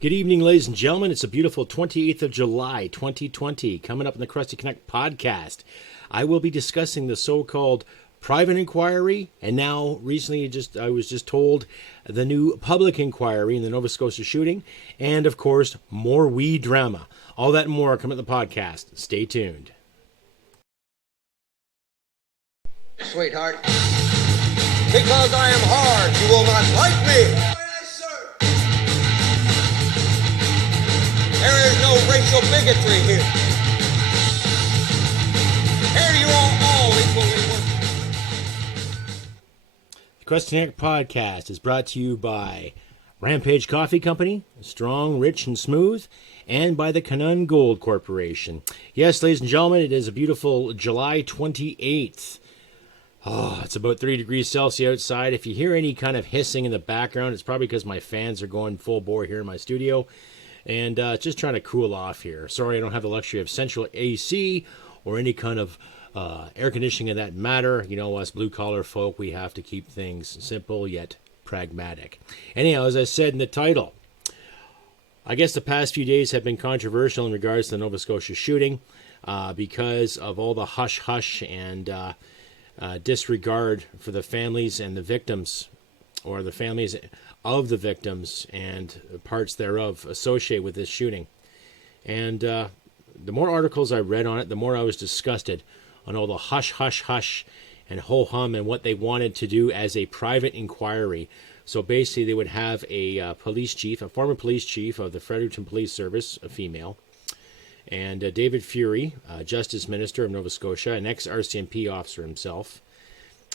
Good evening, ladies and gentlemen. It's a beautiful 28th of July, 2020. Coming up in the Crusty Canuck podcast, I will be discussing the so-called private inquiry, and now recently I was just told the new public inquiry in the Nova Scotia shooting, and of course, more wee drama. All that and more coming up in the podcast. Stay tuned. Sweetheart, because I am hard, you will not like me. There is no racial bigotry here. Here you are all equally worthy. The Crusty Canuck podcast is brought to you by Rampage Coffee Company, strong, rich, and smooth, and by the Canuck Gold Corporation. Yes, ladies and gentlemen, it is a beautiful July 28th. Oh, it's about 30 degrees Celsius outside. If you hear any kind of hissing in the background, it's probably because my fans are going full bore here in my studio. And just trying to cool off here. Sorry I don't have the luxury of central AC or any kind of air conditioning of that matter. You know, us blue-collar folk, we have to keep things simple yet pragmatic. Anyhow, as I said in the title, I guess the past few days have been controversial in regards to the Nova Scotia shooting because of all the hush-hush and disregard for the families and the victims, or the families of the victims and parts thereof associated with this shooting. And the more articles I read on it, the more I was disgusted on all the hush, hush, hush and ho-hum and what they wanted to do as a private inquiry. So basically they would have a police chief, a former police chief of the Fredericton Police Service, a female, and David Fury, Justice Minister of Nova Scotia, an ex-RCMP officer himself,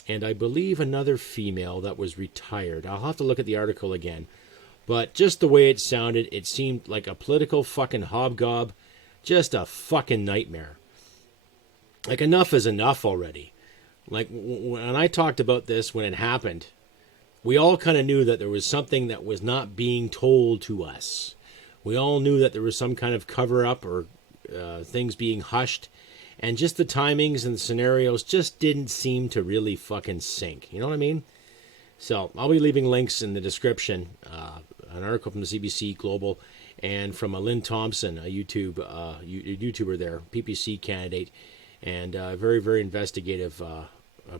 and I believe another female that was retired. I'll have to look at the article again. But just the way it sounded, it seemed like a political fucking hobgob. Just a fucking nightmare. Like, enough is enough already. Like, when I talked about this when it happened, we all kind of knew that there was something that was not being told to us. We all knew that there was some kind of cover-up or things being hushed. And just the timings and the scenarios just didn't seem to really fucking sync. You know what I mean? So I'll be leaving links in the description. An article from the CBC Global and from Lynn Thompson, a YouTuber there, PPC candidate, and a very, very investigative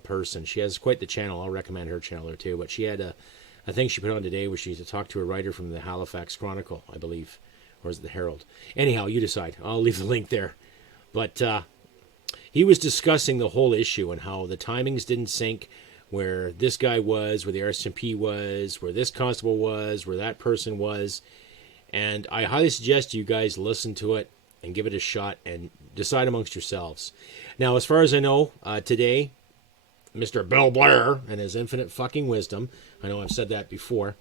person. She has quite the channel. I'll recommend her channel there too. But she had a thing she put on today where she talked to a writer from the Halifax Chronicle, I believe. Or is it the Herald? Anyhow, you decide. I'll leave the link there. But he was discussing the whole issue and how the timings didn't sync, where this guy was, where the RCMP was, where this constable was, where that person was. And I highly suggest you guys listen to it and give it a shot and decide amongst yourselves. Now, as far as I know, today, Mr. Bill Blair and his infinite fucking wisdom, I know I've said that before,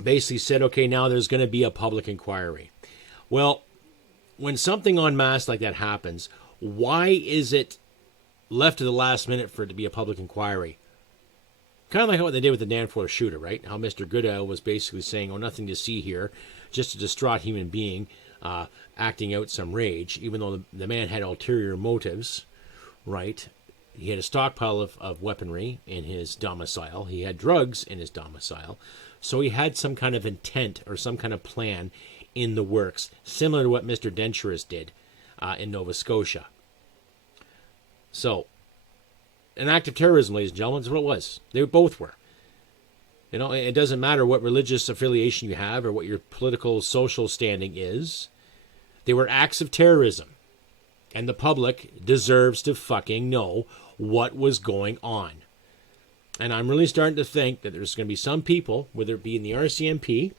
basically said, okay, now there's going to be a public inquiry. Well, when something en masse like that happens, why is it left to the last minute for it to be a public inquiry? Kind of like what they did with the Danforth shooter, right? How Mr. Goodell was basically saying, oh, nothing to see here, just a distraught human being acting out some rage, even though the man had ulterior motives, right? He had a stockpile of weaponry in his domicile. He had drugs in his domicile. So he had some kind of intent or some kind of plan in the works, similar to what Mr. Denturus did in Nova Scotia. So, an act of terrorism, ladies and gentlemen, is what it was. They both were. You know, it doesn't matter what religious affiliation you have or what your political, social standing is. They were acts of terrorism. And the public deserves to fucking know what was going on. And I'm really starting to think that there's going to be some people, whether it be in the RCMP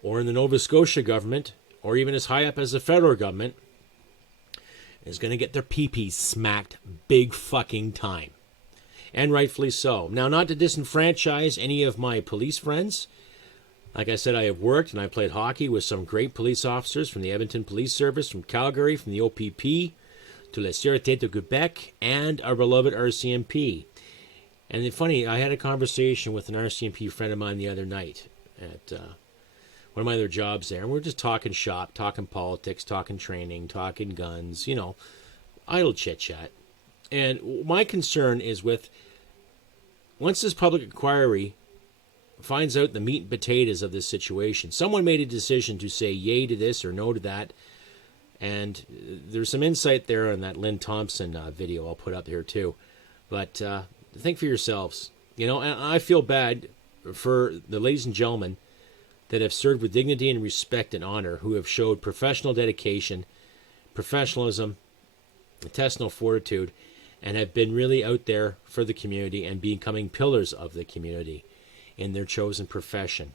or in the Nova Scotia government, or even as high up as the federal government, is going to get their pee-pees smacked big fucking time. And rightfully so. Now, not to disenfranchise any of my police friends. Like I said, I have worked and I played hockey with some great police officers from the Edmonton Police Service, from Calgary, from the OPP, to La Sûreté de Quebec, and our beloved RCMP. And it's funny, I had a conversation with an RCMP friend of mine the other night at one of my other jobs there. And we're just talking shop, talking politics, talking training, talking guns, you know, idle chit-chat. And my concern is with, once this public inquiry finds out the meat and potatoes of this situation. Someone made a decision to say yay to this or no to that. And there's some insight there on that Lynn Thompson video I'll put up here too. But think for yourselves. And I feel bad for the ladies and gentlemen that have served with dignity and respect and honor, who have showed professional dedication, professionalism, intestinal fortitude, and have been really out there for the community and becoming pillars of the community in their chosen profession.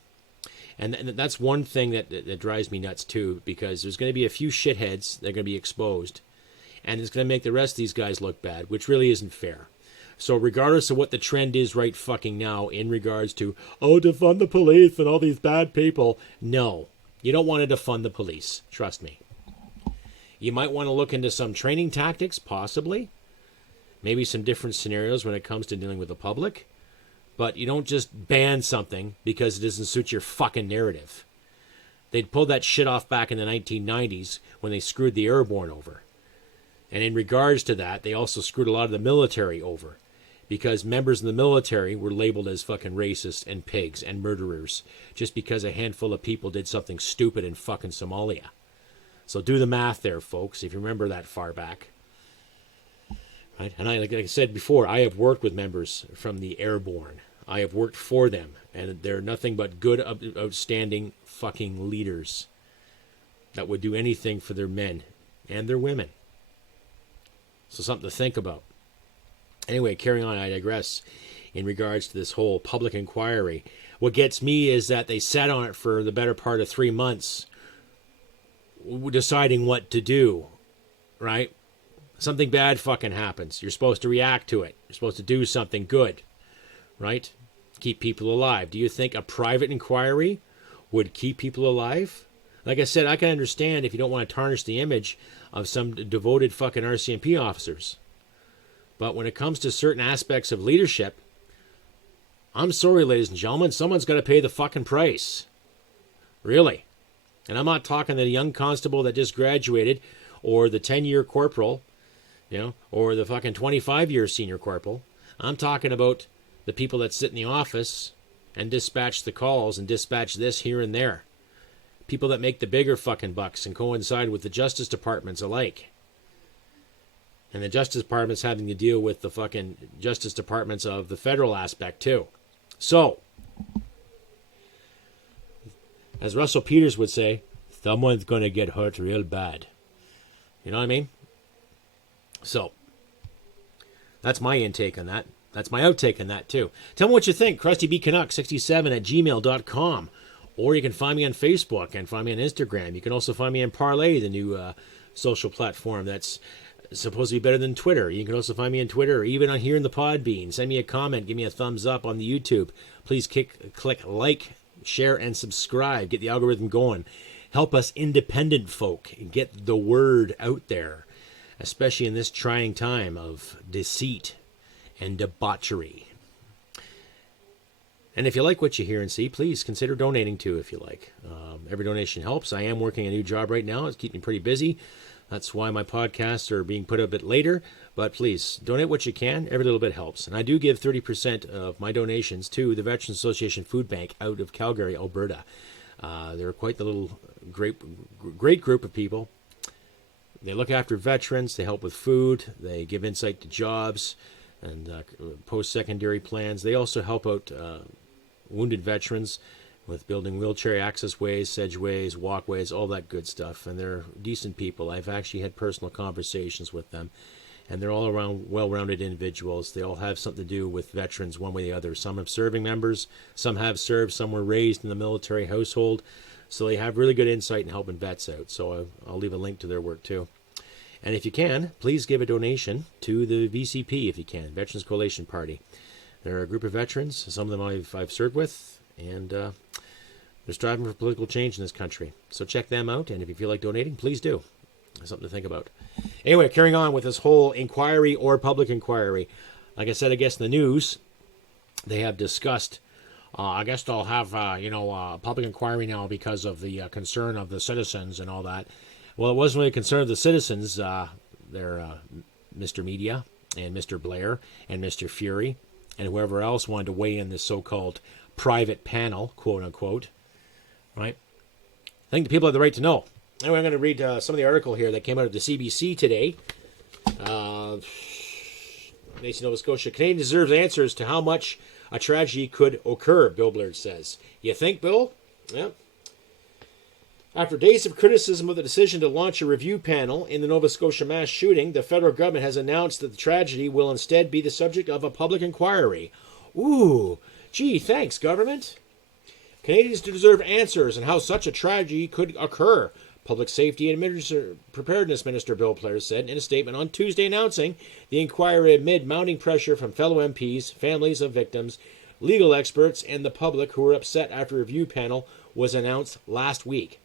And that's one thing that drives me nuts too, because there's going to be a few shitheads that are going to be exposed, and it's going to make the rest of these guys look bad, which really isn't fair. So regardless of what the trend is right fucking now in regards to, defund the police and all these bad people, no, you don't want to defund the police. Trust me. You might want to look into some training tactics, possibly. Maybe some different scenarios when it comes to dealing with the public. But you don't just ban something because it doesn't suit your fucking narrative. They'd pulled that shit off back in the 1990s when they screwed the airborne over. And in regards to that, they also screwed a lot of the military over. Because members of the military were labeled as fucking racists and pigs and murderers just because a handful of people did something stupid in fucking Somalia. So do the math there, folks, if you remember that far back. Right? And like I said before, I have worked with members from the airborne. I have worked for them, and they're nothing but good, outstanding fucking leaders that would do anything for their men and their women. So something to think about. Anyway, carrying on, I digress in regards to this whole public inquiry. What gets me is that they sat on it for the better part of 3 months, deciding what to do, right? Something bad fucking happens. You're supposed to react to it. You're supposed to do something good, right? Keep people alive. Do you think a private inquiry would keep people alive? Like I said, I can understand if you don't want to tarnish the image of some devoted fucking RCMP officers. But when it comes to certain aspects of leadership, I'm sorry, ladies and gentlemen, someone's got to pay the fucking price. Really. And I'm not talking the young constable that just graduated, or the 10-year corporal, or the fucking 25-year senior corporal. I'm talking about the people that sit in the office and dispatch the calls and dispatch this here and there. People that make the bigger fucking bucks and coincide with the justice departments alike. And the Justice Department's having to deal with the fucking Justice Departments of the federal aspect, too. So, as Russell Peters would say, someone's going to get hurt real bad. You know what I mean? So, that's my intake on that. That's my outtake on that, too. Tell me what you think. CrustyBCanuck67@gmail.com. Or you can find me on Facebook and find me on Instagram. You can also find me on Parlay, the new social platform that's supposed to be better than Twitter. You can also find me on Twitter, or even on here in the Podbean. Send me a comment, give me a thumbs up on the YouTube. Please click like, share, and subscribe. Get the algorithm going. Help us independent folk get the word out there, especially in this trying time of deceit and debauchery. And if you like what you hear and see, please consider donating too if you like. Every donation helps. I am working a new job right now. It's keeping me pretty busy. That's why my podcasts are being put a bit later. But please, donate what you can. Every little bit helps. And I do give 30% of my donations to the Veterans Association Food Bank out of Calgary, Alberta. They're quite the little great group of people. They look after veterans. They help with food. They give insight to jobs and post-secondary plans. They also help out wounded veterans with building wheelchair access ways, sedgeways, walkways, all that good stuff. And they're decent people. I've actually had personal conversations with them. And they're all around well-rounded individuals. They all have something to do with veterans one way or the other. Some have serving members. Some have served. Some were raised in the military household. So they have really good insight in helping vets out. So I'll leave a link to their work too. And if you can, please give a donation to the VCP if you can, Veterans Coalition Party. They're a group of veterans. Some of them I've served with. And they're striving for political change in this country. So check them out, and if you feel like donating, please do. Something to think about. Anyway, carrying on with this whole inquiry or public inquiry. Like I said, I guess in the news, they have discussed, I guess they'll have, a public inquiry now because of the concern of the citizens and all that. Well, it wasn't really a concern of the citizens. They're Mr. Media and Mr. Blair and Mr. Fury and whoever else wanted to weigh in this so-called private panel, quote unquote. Right? I think the people have the right to know. Anyway, I'm going to read some of the article here that came out of the CBC today. Nation, Nova Scotia. Canadian deserves answers to how much a tragedy could occur, Bill Blair says. You think, Bill? Yeah. After days of criticism of the decision to launch a review panel in the Nova Scotia mass shooting, the federal government has announced that the tragedy will instead be the subject of a public inquiry. Ooh, gee, thanks, government. Canadians deserve answers on how such a tragedy could occur, Public Safety and Preparedness Minister Bill Blair said in a statement on Tuesday, announcing the inquiry amid mounting pressure from fellow MPs, families of victims, legal experts, and the public who were upset after a review panel was announced last week.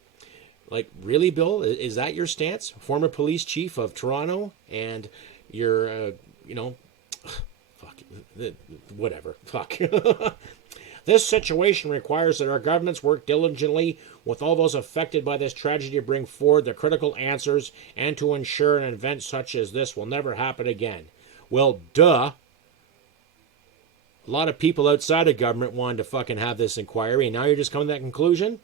Like, really, Bill? Is that your stance? Former police chief of Toronto, and you're, fuck, whatever. Fuck. This situation requires that our governments work diligently with all those affected by this tragedy to bring forward the critical answers and to ensure an event such as this will never happen again. Well, duh. A lot of people outside of government wanted to fucking have this inquiry, and now you're just coming to that conclusion?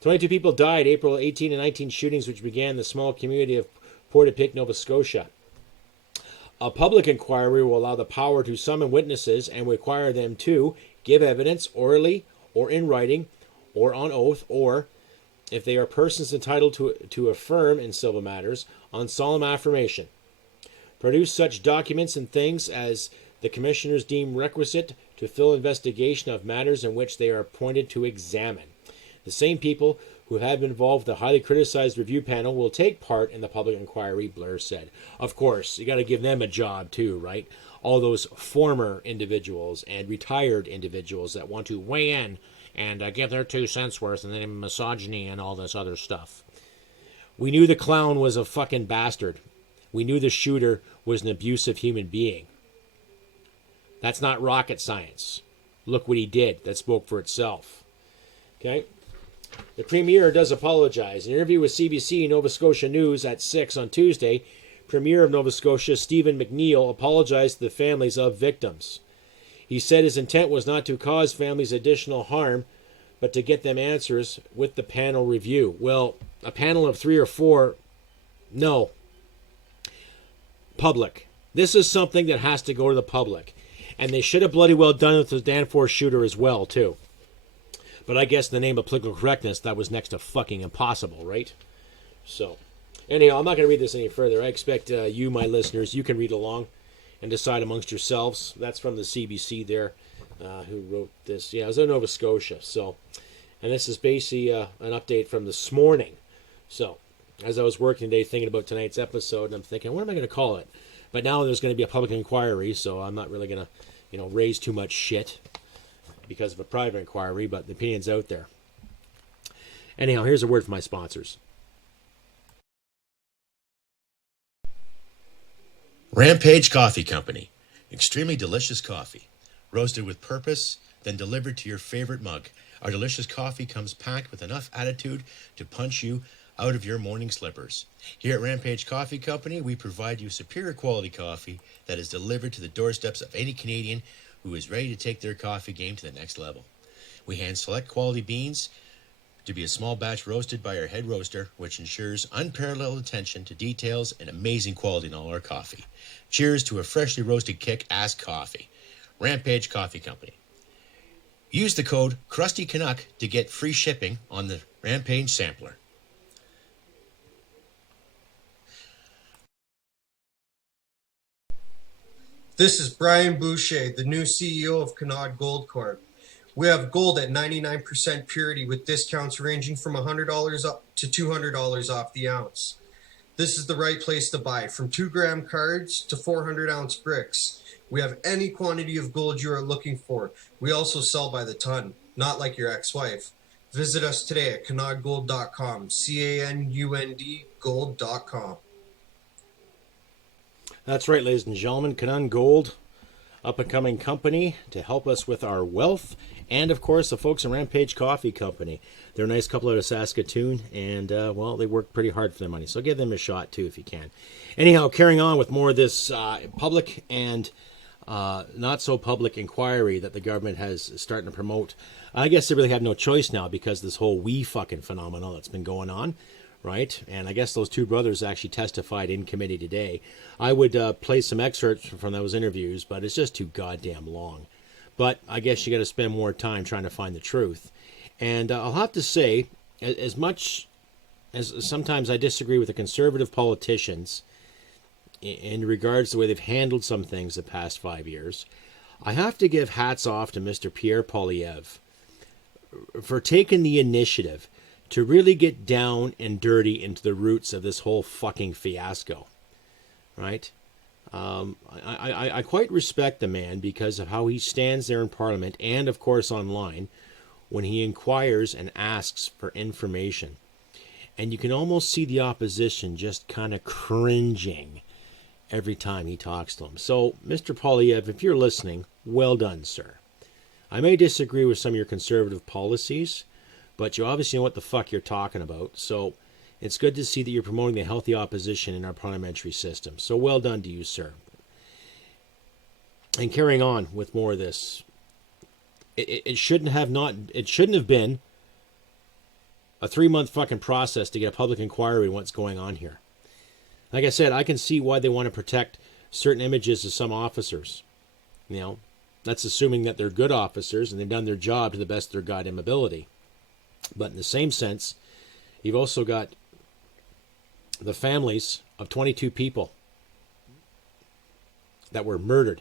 22 people died April 18 and 19 shootings, which began in the small community of Portapique, Nova Scotia. A public inquiry will allow the power to summon witnesses and require them to give evidence orally or in writing or on oath, or, if they are persons entitled to affirm in civil matters, on solemn affirmation. Produce such documents and things as the commissioners deem requisite to fill investigation of matters in which they are appointed to examine. The same people who have been involved with the highly criticized review panel will take part in the public inquiry, Blair said. Of course, you got to give them a job too, right? All those former individuals and retired individuals that want to weigh in and give their 2 cents worth, and then misogyny and all this other stuff. We knew the clown was a fucking bastard. We knew the shooter was an abusive human being. That's not rocket science. Look what he did. That spoke for itself. Okay? The Premier does apologize. In an interview with CBC Nova Scotia News at 6 on Tuesday, Premier of Nova Scotia Stephen McNeil apologized to the families of victims. He said his intent was not to cause families additional harm, but to get them answers with the panel review. Well, a panel of 3 or 4, no. Public. This is something that has to go to the public. And they should have bloody well done it with the Danforth shooter as well, too. But I guess in the name of political correctness, that was next to fucking impossible, right? So, anyhow, I'm not going to read this any further. I expect you, my listeners, you can read along and decide amongst yourselves. That's from the CBC there, who wrote this. Yeah, it was in Nova Scotia. So, and this is basically an update from this morning. So, as I was working today thinking about tonight's episode, I'm thinking, what am I going to call it? But now there's going to be a public inquiry, so I'm not really going to, raise too much shit because of a private inquiry, but the opinion's out there. Anyhow, here's a word from my sponsors. Rampage Coffee Company. Extremely delicious coffee. Roasted with purpose, then delivered to your favorite mug. Our delicious coffee comes packed with enough attitude to punch you out of your morning slippers. Here at Rampage Coffee Company, we provide you superior quality coffee that is delivered to the doorsteps of any Canadian who is ready to take their coffee game to the next level. We hand select quality beans to be a small batch roasted by our head roaster, which ensures unparalleled attention to details and amazing quality in all our coffee. Cheers to a freshly roasted kick-ass coffee. Rampage Coffee Company. Use the code Crusty Canuck to get free shipping on the Rampage sampler. This is Brian Boucher, the new CEO of Canuck Gold Corp. We have gold at 99% purity with discounts ranging from $100 up to $200 off the ounce. This is the right place to buy, from 2-gram cards to 400-ounce bricks. We have any quantity of gold you are looking for. We also sell by the ton, not like your ex-wife. Visit us today at canundgold.com, C-A-N-U-N-D gold.com. That's right, ladies and gentlemen. Canuck Gold, up-and-coming company to help us with our wealth. And, of course, the folks at Rampage Coffee Company. They're a nice couple out of Saskatoon, and, they work pretty hard for their money. So give them a shot, too, if you can. Anyhow, carrying on with more of this public and not so public inquiry that the government has starting to promote. I guess they really have no choice now because this whole we fucking phenomenon that's been going on, right? And I guess those two brothers actually testified in committee today. I would play some excerpts from those interviews, but it's just too goddamn long. But I guess you got to spend more time trying to find the truth. And I'll have to say, as much as sometimes I disagree with the conservative politicians in regards to the way they've handled some things the past 5 years, I have to give hats off to Mr. Pierre Poilievre for taking the initiative to really get down and dirty into the roots of this whole fucking fiasco, right? I quite respect the man because of how he stands there in Parliament and, of course, online when he inquires and asks for information. And you can almost see the opposition just kind of cringing every time he talks to him. So, Mr. Poilievre, if you're listening, well done, sir. I may disagree with some of your conservative policies, but you obviously know what the fuck you're talking about. So it's good to see that you're promoting the healthy opposition in our parliamentary system. So well done to you, sir. And carrying on with more of this, it shouldn't have been a 3-month fucking process to get a public inquiry on what's going on here. Like I said, I can see why they want to protect certain images of some officers. You know, that's assuming that they're good officers and they've done their job to the best of their goddamn ability. But in the same sense, you've also got the families of 22 people that were murdered.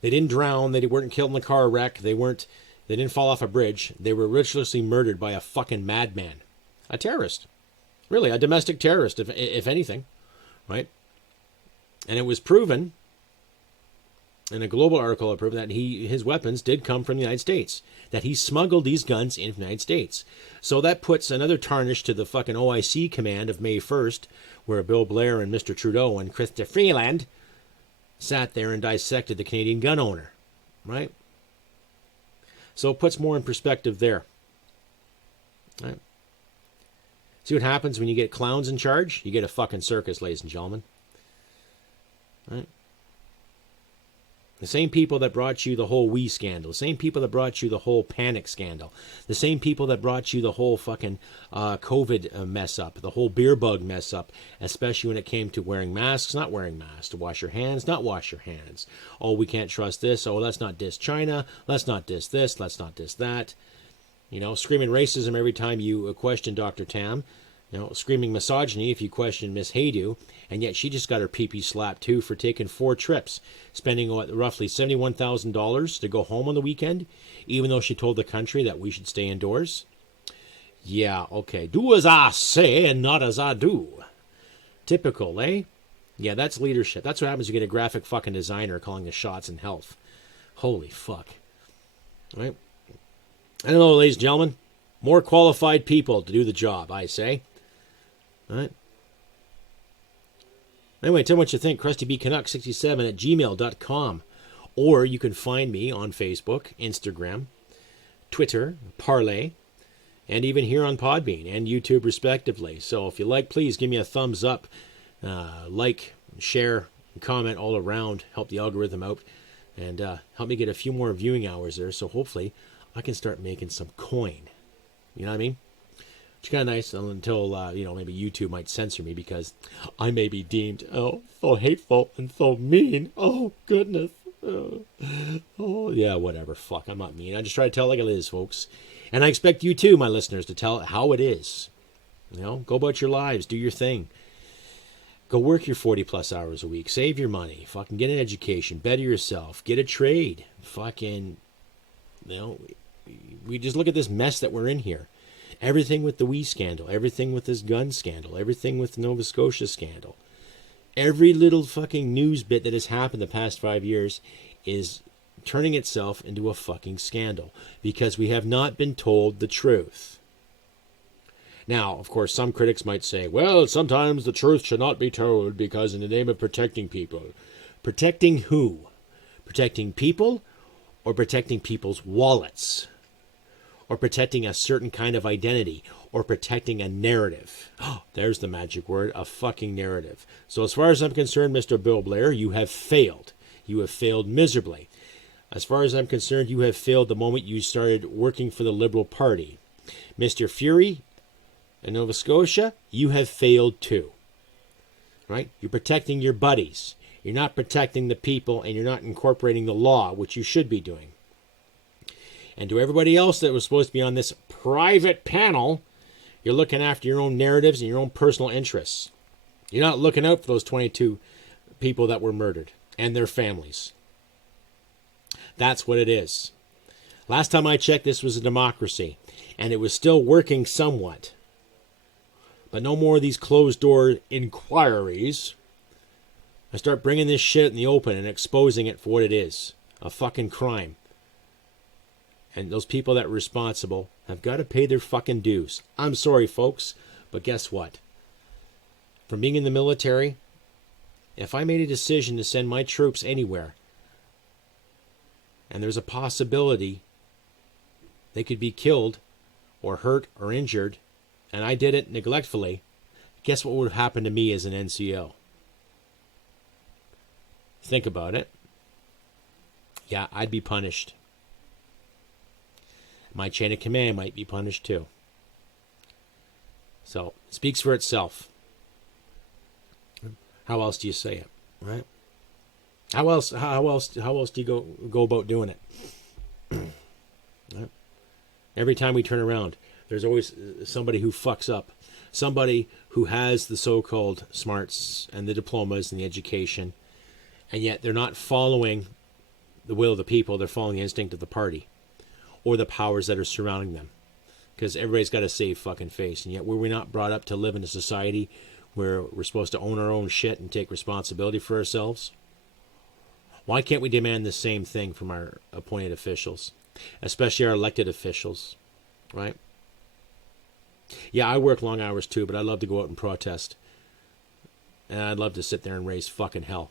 They didn't drown. They weren't killed in a car wreck. They didn't fall off a bridge. They were ritualously murdered by a fucking madman, a terrorist, really a domestic terrorist, if anything, right? And it was proven in a global article, it proved that his weapons did come from the United States, that he smuggled these guns in from the United States. So that puts another tarnish to the fucking OIC command of May 1st, where Bill Blair and Mr. Trudeau and Chrystia Freeland sat there and dissected the Canadian gun owner, right? So it puts more in perspective there. Right? See what happens when you get clowns in charge? You get a fucking circus, ladies and gentlemen. Right? The same people that brought you the whole we scandal, the same people that brought you the whole panic scandal, the same people that brought you the whole fucking COVID mess up, the whole beer bug mess up, especially when it came to wearing masks, not wearing masks, to wash your hands, not wash your hands. Oh, we can't trust this. Oh, let's not diss China. Let's not diss this. Let's not diss that. You know, screaming racism every time you question Dr. Tam. You know, screaming misogyny if you question Miss Haydu, and yet she just got her pee-pee slapped too for taking 4 trips, spending roughly $71,000 to go home on the weekend, even though she told the country that we should stay indoors. Yeah, okay. Do as I say and not as I do. Typical, eh? Yeah, that's leadership. That's what happens when you get a graphic fucking designer calling the shots in health. Holy fuck. All right? I don't know, ladies and gentlemen. More qualified people to do the job, I say. All right. Anyway, tell me what you think. CrustyBCanuck67 at gmail.com. Or you can find me on Facebook, Instagram, Twitter, Parler, and even here on Podbean and YouTube, respectively. So if you like, please give me a thumbs up. Like, share, comment all around. Help the algorithm out. And help me get a few more viewing hours there. So hopefully I can start making some coin. You know what I mean? It's kind of nice until, maybe YouTube might censor me because I may be deemed, so hateful and so mean. Oh, goodness. Oh, yeah, whatever. Fuck, I'm not mean. I just try to tell it like it is, folks. And I expect you too, my listeners, to tell it how it is. You know, go about your lives. Do your thing. Go work your 40-plus hours a week. Save your money. Fucking get an education. Better yourself. Get a trade. Fucking, we just look at this mess that we're in here. Everything with the Wee scandal, everything with this gun scandal, everything with the Nova Scotia scandal. Every little fucking news bit that has happened the past 5 years is turning itself into a fucking scandal because we have not been told the truth. Now, of course, some critics might say, well, sometimes the truth should not be told because in the name of protecting people. Protecting who? Protecting people or protecting people's wallets? Or protecting a certain kind of identity, or protecting a narrative. Oh, there's the magic word, a fucking narrative. So as far as I'm concerned, Mr. Bill Blair, you have failed. You have failed miserably. As far as I'm concerned, you have failed the moment you started working for the Liberal Party. Mr. Fury in Nova Scotia, you have failed too. Right? You're protecting your buddies. You're not protecting the people, and you're not incorporating the law, which you should be doing. And to everybody else that was supposed to be on this private panel, you're looking after your own narratives and your own personal interests. You're not looking out for those 22 people that were murdered and their families. That's what it is. Last time I checked, this was a democracy, and it was still working somewhat. But no more of these closed-door inquiries. I start bringing this shit in the open and exposing it for what it is. A fucking crime. And those people that were responsible have got to pay their fucking dues. I'm sorry, folks, but guess what? From being in the military, if I made a decision to send my troops anywhere, and there's a possibility they could be killed or hurt or injured, and I did it neglectfully, guess what would happen to me as an NCO? Think about it. Yeah, I'd be punished. My chain of command might be punished too. So, it speaks for itself. How else do you say it, right? How else do you go about doing it? Right? Every time we turn around, there's always somebody who fucks up. Somebody who has the so-called smarts and the diplomas and the education, and yet they're not following the will of the people. They're following the instinct of the party or the powers that are surrounding them. Because everybody's got to save fucking face. And yet were we not brought up to live in a society where we're supposed to own our own shit and take responsibility for ourselves? Why can't we demand the same thing from our appointed officials, especially our elected officials, right? Yeah, I work long hours too, but I love to go out and protest. And I'd love to sit there and raise fucking hell.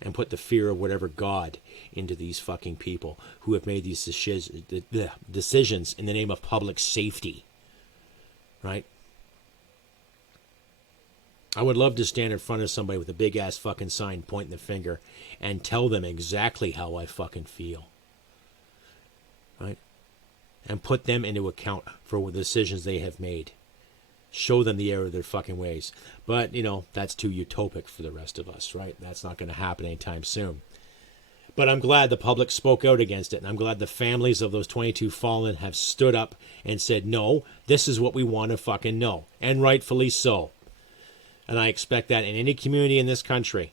And put the fear of whatever God into these fucking people who have made these decisions in the name of public safety, right? I would love to stand in front of somebody with a big ass fucking sign pointing the finger and tell them exactly how I fucking feel. Right? And put them into account for the decisions they have made. Show them the error of their fucking ways. But, that's too utopic for the rest of us, right? That's not going to happen anytime soon. But I'm glad the public spoke out against it. And I'm glad the families of those 22 fallen have stood up and said, no, this is what we want to fucking know. And rightfully so. And I expect that in any community in this country.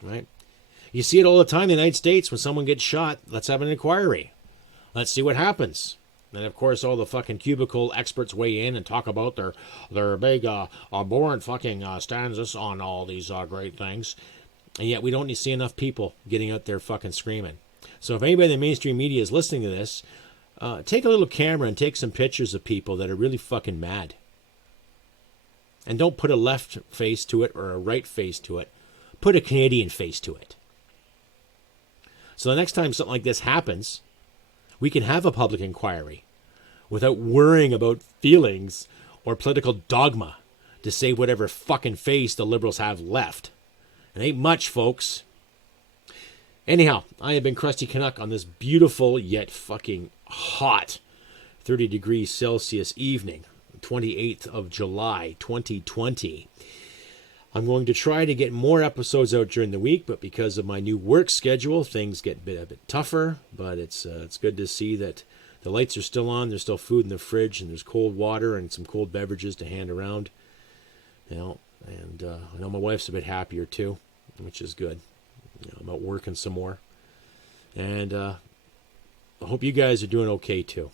Right? You see it all the time in the United States. When someone gets shot, let's have an inquiry. Let's see what happens. And of course, all the fucking cubicle experts weigh in and talk about their big abhorrent fucking stanzas on all these great things. And yet we don't see enough people getting out there fucking screaming. So if anybody in the mainstream media is listening to this, take a little camera and take some pictures of people that are really fucking mad. And don't put a left face to it or a right face to it. Put a Canadian face to it. So the next time something like this happens, we can have a public inquiry without worrying about feelings or political dogma to save whatever fucking face the Liberals have left. It ain't much, folks. Anyhow, I have been Crusty Canuck on this beautiful yet fucking hot 30 degrees Celsius evening, 28th of July, 2020. I'm going to try to get more episodes out during the week, but because of my new work schedule, things get a bit tougher. But it's good to see that the lights are still on. There's still food in the fridge, and there's cold water and some cold beverages to hand around. And I know my wife's a bit happier too, which is good. I'm out working some more, and I hope you guys are doing okay too.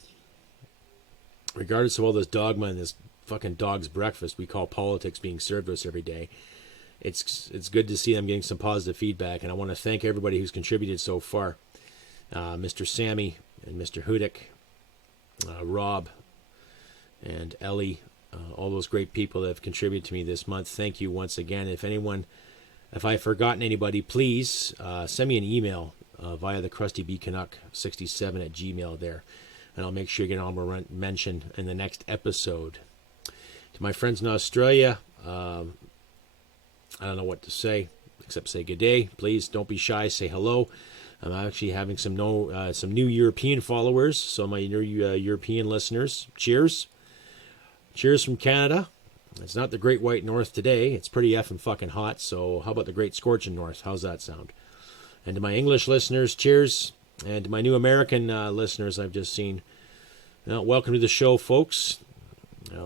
Regardless of all this dogma and this fucking dog's breakfast we call politics being served to us every day, it's good to see them getting some positive feedback, and I want to thank everybody who's contributed so far. Mr. Sammy and Mr. Hudick, Rob and Ellie, all those great people that have contributed to me this month. Thank you once again. If I've forgotten anybody, please send me an email via the crustybcanuck67@gmail there, and I'll make sure you get an honorable mention in the next episode. To my friends in Australia, I don't know what to say. except say good day. Please don't be shy. Say hello. I'm actually having some new European followers. So my new European listeners, cheers. Cheers from Canada. It's not the Great White North today. It's pretty effing fucking hot. So how about the Great Scorching North? How's that sound? And to my English listeners, cheers. And to my new American listeners I've just seen, welcome to the show, folks.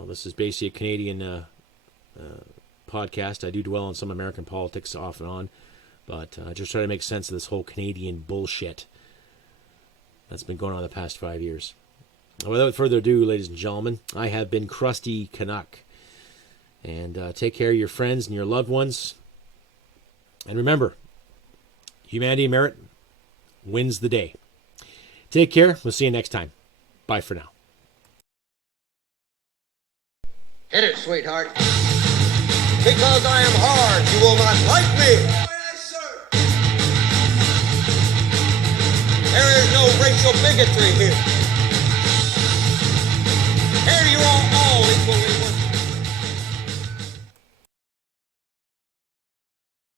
This is basically a Canadian podcast. I do dwell on some American politics off and on, but I just try to make sense of this whole Canadian bullshit that's been going on the past 5 years. Without further ado, ladies and gentlemen, I have been Crusty Canuck. And take care of your friends and your loved ones. And remember, humanity and merit wins the day. Take care. We'll see you next time. Bye for now. Hit it, sweetheart. Because I am hard, you will not like me. There is no racial bigotry here.